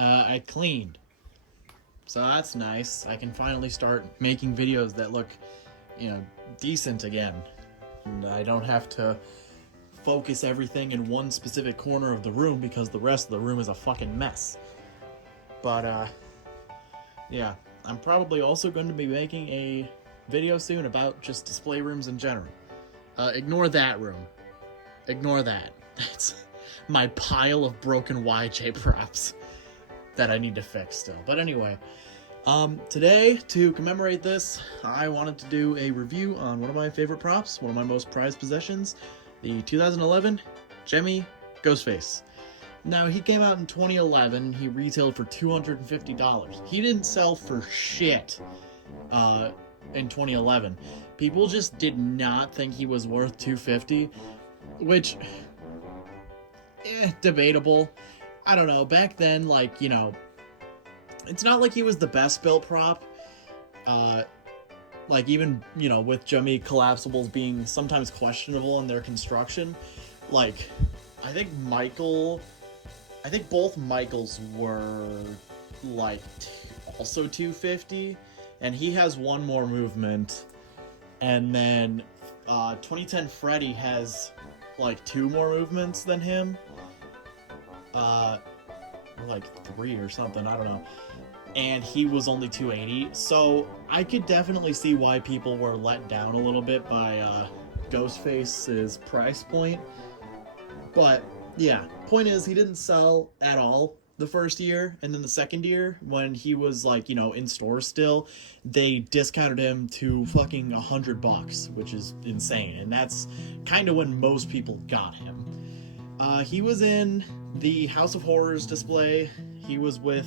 I cleaned. So that's nice. I can finally start making videos that look, decent again. And I don't have to focus everything in one specific corner of the room because the rest of the room is a fucking mess. But, yeah. I'm probably also going to be making a video soon about just display rooms in general. Ignore that room. Ignore that. That's my pile of broken YJ props that I need to fix still. But anyway, today, to commemorate this, I wanted to do a review on one of my favorite props, one of my most prized possessions, the 2011 Gemmy Ghostface. Now, he came out in 2011, he retailed for $250. He didn't sell for shit in 2011. People just did not think he was worth $250, which, debatable. I don't know, back then, it's not like he was the best built prop. Even, with Gemmy collapsibles being sometimes questionable in their construction, I think both Michaels were, also 250, and he has one more movement, and then, 2010 Freddy has, 2 more movements than him, 3 or something, I don't know, and he was only 280, so I could definitely see why people were let down a little bit by, Ghostface's price point, but, yeah, point is, he didn't sell at all the first year, and then the second year, when he was, in stores still, they discounted him to fucking $100, which is insane, and that's kind of when most people got him. He was in the House of Horrors display. He was with,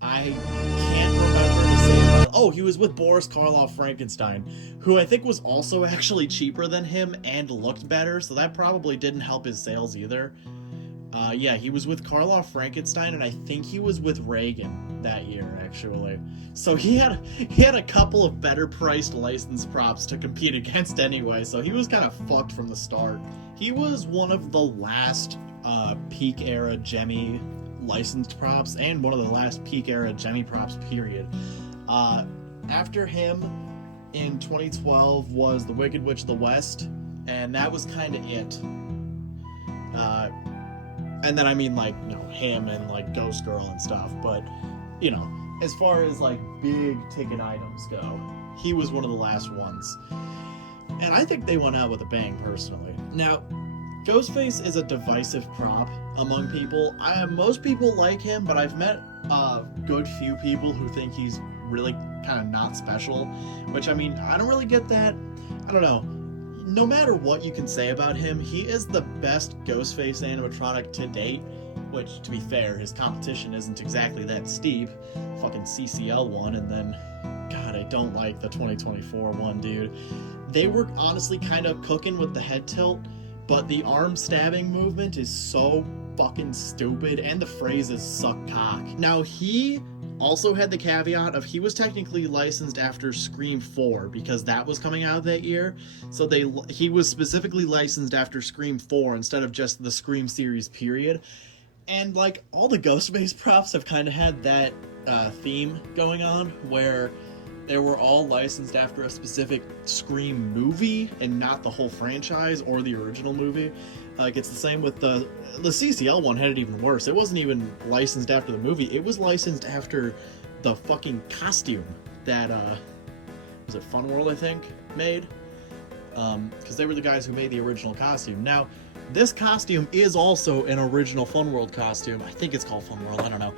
I can't remember to say, he was with Boris Karloff Frankenstein, who I think was also actually cheaper than him and looked better, so that probably didn't help his sales either. Yeah, he was with Karloff Frankenstein, and I think he was with Reagan that year, actually. So he had a couple of better priced licensed props to compete against anyway, so he was kind of fucked from the start. He was one of the last peak era Gemmy licensed props, and one of the last peak era Gemmy props, period. After him, in 2012, was The Wicked Witch of the West, and that was kind of it. And then, him and, Ghost Girl and stuff, but, as far as, big ticket items go, he was one of the last ones. And I think they went out with a bang, personally. Now, Ghostface is a divisive prop among people. Most people like him, but I've met a good few people who think he's really kind of not special, which, I don't really get that. I don't know. No matter what you can say about him, he is the best Ghostface animatronic to date, which, to be fair, his competition isn't exactly that steep. Fucking CCL one, and then, God, I don't like the 2024 one, dude. They were honestly kind of cooking with the head tilt, but the arm stabbing movement is so fucking stupid, and the phrases suck cock. Now, he also had the caveat of he was technically licensed after Scream 4 because that was coming out that year. So he was specifically licensed after Scream 4 instead of just the Scream series, period. And all the Ghostface props have kind of had that theme going on where they were all licensed after a specific Scream movie and not the whole franchise or the original movie. It's the same with the CCL one. Had it even worse. It wasn't even licensed after the movie. It was licensed after the fucking costume that was it Fun World, I think, made, because they were the guys who made the original costume. Now, this costume is also an original Fun World costume. I think it's called Fun World. I don't know.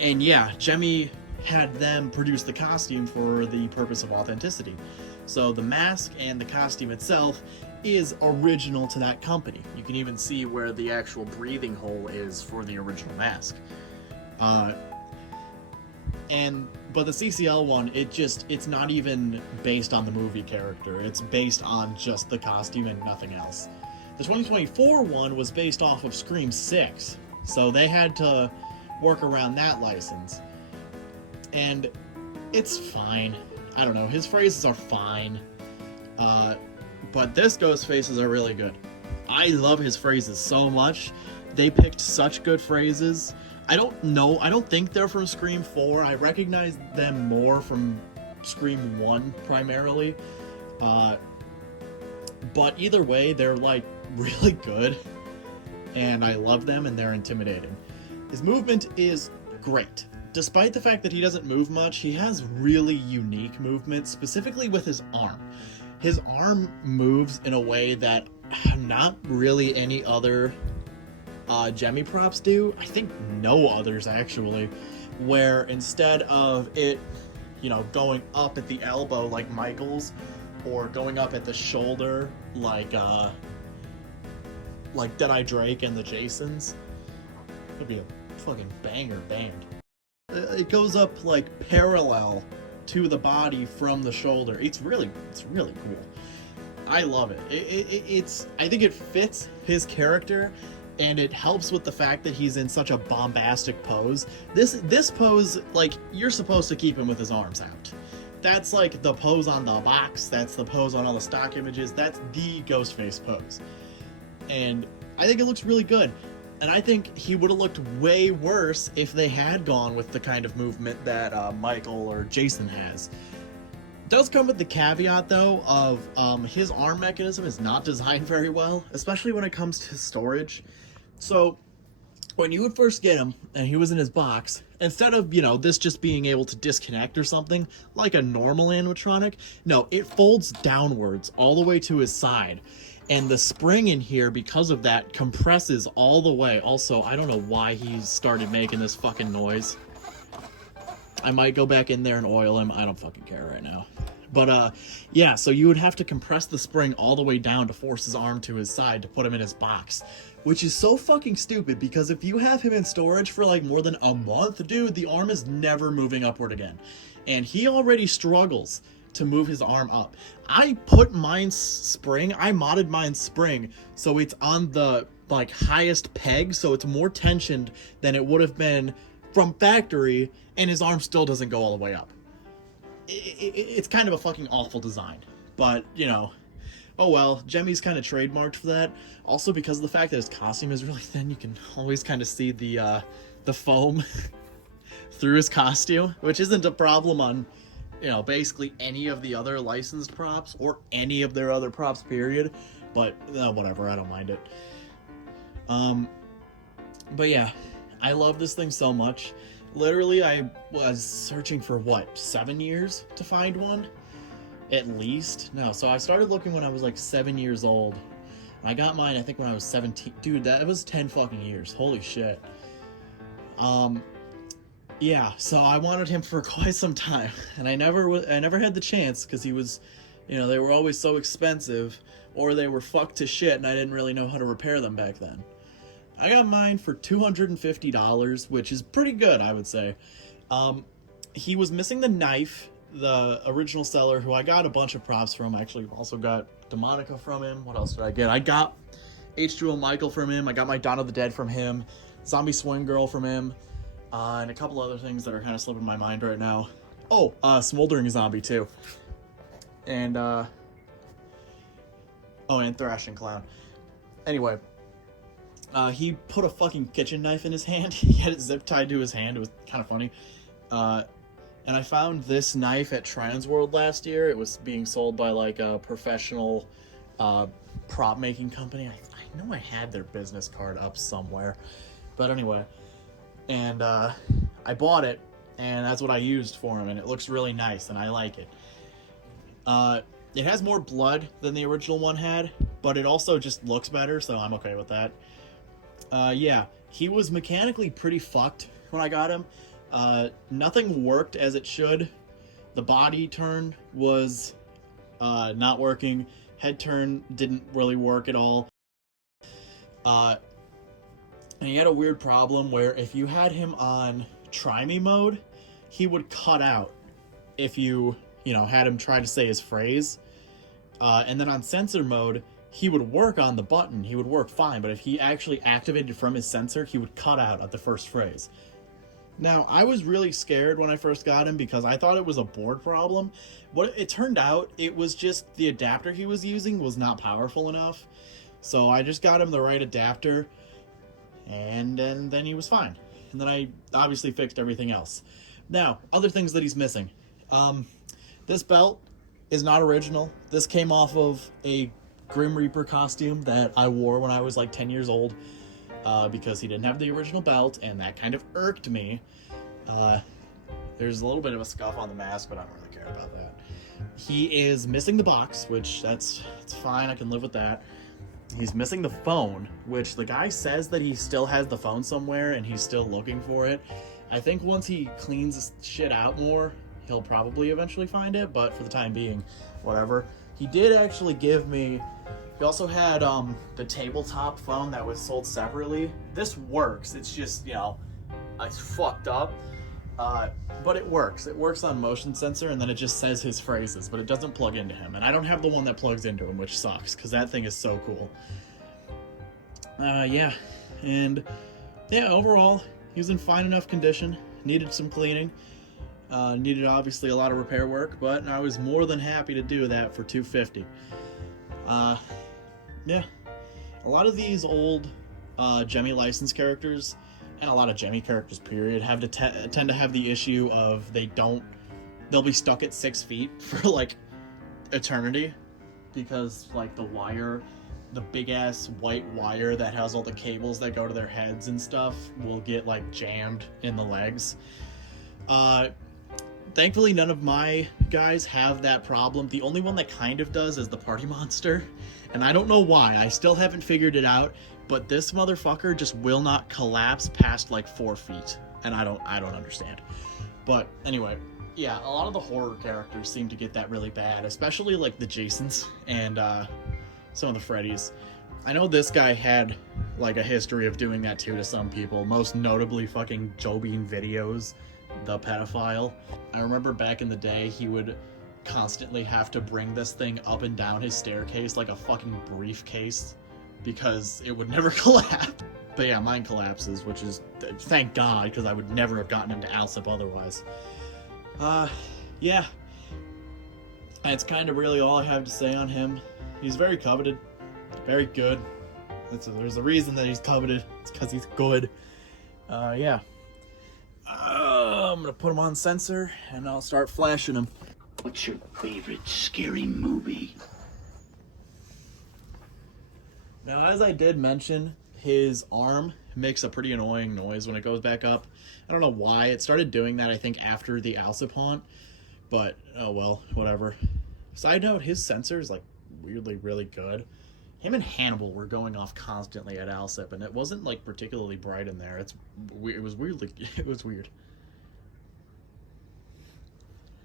And yeah, Gemmy had them produce the costume for the purpose of authenticity. So the mask and the costume itself is original to that company. You can even see where the actual breathing hole is for the original mask. But the CCL one, it's not even based on the movie character. It's based on just the costume and nothing else. The 2024 one was based off of Scream 6, so they had to work around that license. And it's fine. I don't know, his phrases are fine. But this Ghostfaces are really good. I love his phrases so much. They picked such good phrases. I don't think they're from Scream 4. I recognize them more from Scream 1 primarily. But either way, they're like really good. And I love them, and they're intimidating. His movement is great. Despite the fact that he doesn't move much, he has really unique movement, specifically with his arm. His arm moves in a way that not really any other Gemmy props do. I think no others, actually. Where instead of it, going up at the elbow like Michael's, or going up at the shoulder like Deadeye Drake and the Jasons, it'd be a fucking banger band. It goes up like parallel to the body from the shoulder. It's really cool. I love it. I think it fits his character, and it helps with the fact that he's in such a bombastic pose. This pose, like, you're supposed to keep him with his arms out. That's like the pose on the box. That's the pose on all the stock images. That's the Ghostface pose. And I think it looks really good. And I think he would have looked way worse if they had gone with the kind of movement that Michael or Jason has. It does come with the caveat, though, of his arm mechanism is not designed very well, especially when it comes to storage. So when you would first get him and he was in his box, instead of, this just being able to disconnect or something like a normal animatronic, no, it folds downwards all the way to his side. And the spring in here, because of that, compresses all the way. Also, I don't know why he started making this fucking noise. I might go back in there and oil him. I don't fucking care right now. But, yeah, so you would have to compress the spring all the way down to force his arm to his side to put him in his box. Which is so fucking stupid, because if you have him in storage for, like, more than a month, dude, the arm is never moving upward again. And he already struggles to move his arm up. I put mine's spring, I modded mine's spring, so it's on the, like, highest peg, so it's more tensioned than it would have been from factory, and his arm still doesn't go all the way up. It's kind of a fucking awful design, but, oh well. Gemmy's kind of trademarked for that. Also, because of the fact that his costume is really thin, you can always kind of see the foam through his costume, which isn't a problem on, basically any of the other licensed props or any of their other props, period. But whatever, I don't mind it. But yeah, I love this thing so much. Literally, I was searching for 7 years to find one? At least? No, so I started looking when I was like 7 years old. I got mine, I think, when I was 17. Dude, that was 10 fucking years. Holy shit. Yeah, so I wanted him for quite some time, and I never had the chance, because he was, they were always so expensive, or they were fucked to shit, and I didn't really know how to repair them back then. I got mine for $250, which is pretty good, I would say. He was missing the knife. The original seller, who I got a bunch of props from, I actually also got Demonica from him. What else did I get? I got H2O Michael from him. I got my Dawn of the Dead from him. Zombie Swing Girl from him. And a couple other things that are kind of slipping my mind right now. Oh, Smoldering Zombie, too. And, and Thrashing Clown. Anyway, he put a fucking kitchen knife in his hand. He had it zip tied to his hand. It was kind of funny. And I found this knife at Transworld last year. It was being sold by, like, a professional prop making company. I know I had their business card up somewhere. But anyway. And I bought it, and that's what I used for him, and it looks really nice, and I like it. It has more blood than the original one had, but it also just looks better, so I'm okay with that. Yeah, he was mechanically pretty fucked when I got him. Nothing worked as it should. The body turn was not working. Head turn didn't really work at all. And he had a weird problem where if you had him on Try Me mode, he would cut out if you had him try to say his phrase. And then on sensor mode, he would work on the button. He would work fine, but if he actually activated from his sensor, he would cut out at the first phrase. Now, I was really scared when I first got him because I thought it was a board problem. What it turned out, it was just the adapter he was using was not powerful enough. So I just got him the right adapter, and then he was fine. And then I obviously fixed everything else. Now, other things that he's missing. This belt is not original. This came off of a Grim Reaper costume that I wore when I was like 10 years old, because he didn't have the original belt, and that kind of irked me. There's a little bit of a scuff on the mask, but I don't really care about that. He is missing the box, which it's fine. I can live with that. He's missing the phone, which the guy says that he still has the phone somewhere and he's still looking for it. I think once he cleans this shit out more, he'll probably eventually find it, but for the time being, whatever. He did actually give me... He also had the tabletop phone that was sold separately. This works. It's just, you know, it's fucked up. But it works. It works on motion sensor, and then it just says his phrases, but it doesn't plug into him. And I don't have the one that plugs into him, which sucks, because that thing is so cool. Yeah. And, yeah, overall, he was in fine enough condition. Needed some cleaning. Needed, obviously, a lot of repair work, but I was more than happy to do that for $250. Yeah. A lot of these old Gemmy licensed characters, and a lot of Gemmy characters, period, have to tend to have the issue of they'll be stuck at 6 feet for, like, eternity, because, like, the big-ass white wire that has all the cables that go to their heads and stuff will get, like, jammed in the legs. Thankfully, none of my guys have that problem. The only one that kind of does is the Party Monster, and I don't know why. I still haven't figured it out. But this motherfucker just will not collapse past like 4 feet, and I don't understand. But anyway, yeah, a lot of the horror characters seem to get that really bad, especially like the Jasons and some of the Freddys. I know this guy had like a history of doing that too to some people, most notably fucking Joe Bean Videos, the pedophile. I remember back in the day he would constantly have to bring this thing up and down his staircase like a fucking briefcase, because it would never collapse. But yeah, mine collapses, which is, thank God, because I would never have gotten into Alsip otherwise. Yeah. That's kind of really all I have to say on him. He's very coveted. Very good. There's a reason that he's coveted. It's because he's good. Yeah. I'm gonna put him on censor, and I'll start flashing him. What's your favorite scary movie? Now, as I did mention, his arm makes a pretty annoying noise when it goes back up. I don't know why. It started doing that, I think, after the Alsip haunt. But, oh well, whatever. Side note, his sensor is, like, weirdly really good. Him and Hannibal were going off constantly at Alsip, and it wasn't, like, particularly bright in there. It was weird.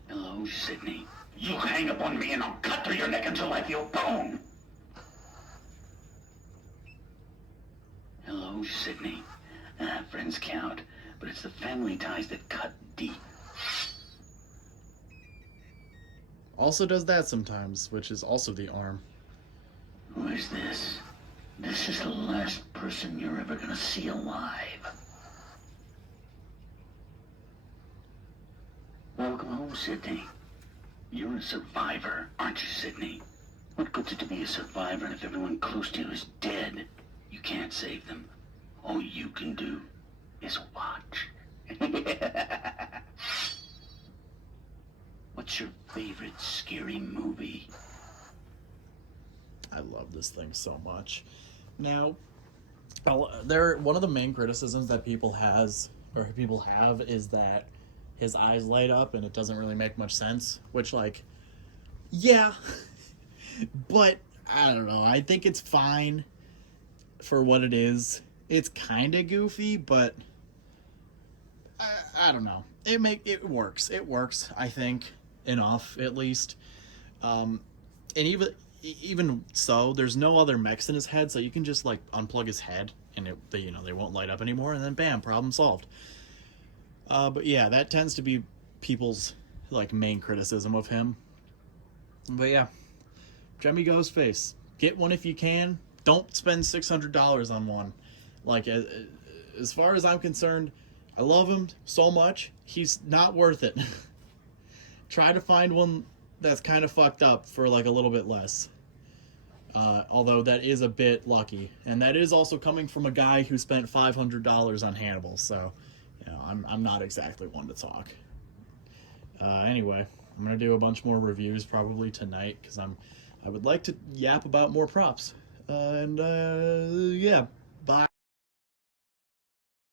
Hello, Sydney. You hang up on me and I'll cut through your neck until I feel bone. Hello, Sydney. Friends count, but it's the family ties that cut deep. Also does that sometimes, which is also the arm. Who is this? This is the last person you're ever gonna see alive. Welcome home, Sydney. You're a survivor, aren't you, Sydney? What good's it to be a survivor if everyone close to you is dead? You can't save them. All you can do is watch. What's your favorite scary movie? I love this thing so much. Now, one of the main criticisms that people have is that his eyes light up and it doesn't really make much sense, which, like, yeah, but I don't know. I think it's fine for what it is. It's kind of goofy, but I don't know. It works. It works, I think, enough at least. And even so, there's no other mechs in his head, so you can just like unplug his head and they won't light up anymore, and then bam, problem solved. But yeah, that tends to be people's like main criticism of him. But yeah, Gemmy Ghostface, get one if you can. Don't spend $600 on one. Like, as far as I'm concerned, I love him so much, he's not worth it. Try to find one that's kind of fucked up for like a little bit less. Although that is a bit lucky, and that is also coming from a guy who spent $500 on Hannibal. So, I'm not exactly one to talk. Anyway, I'm gonna do a bunch more reviews probably tonight because I would like to yap about more props. Yeah,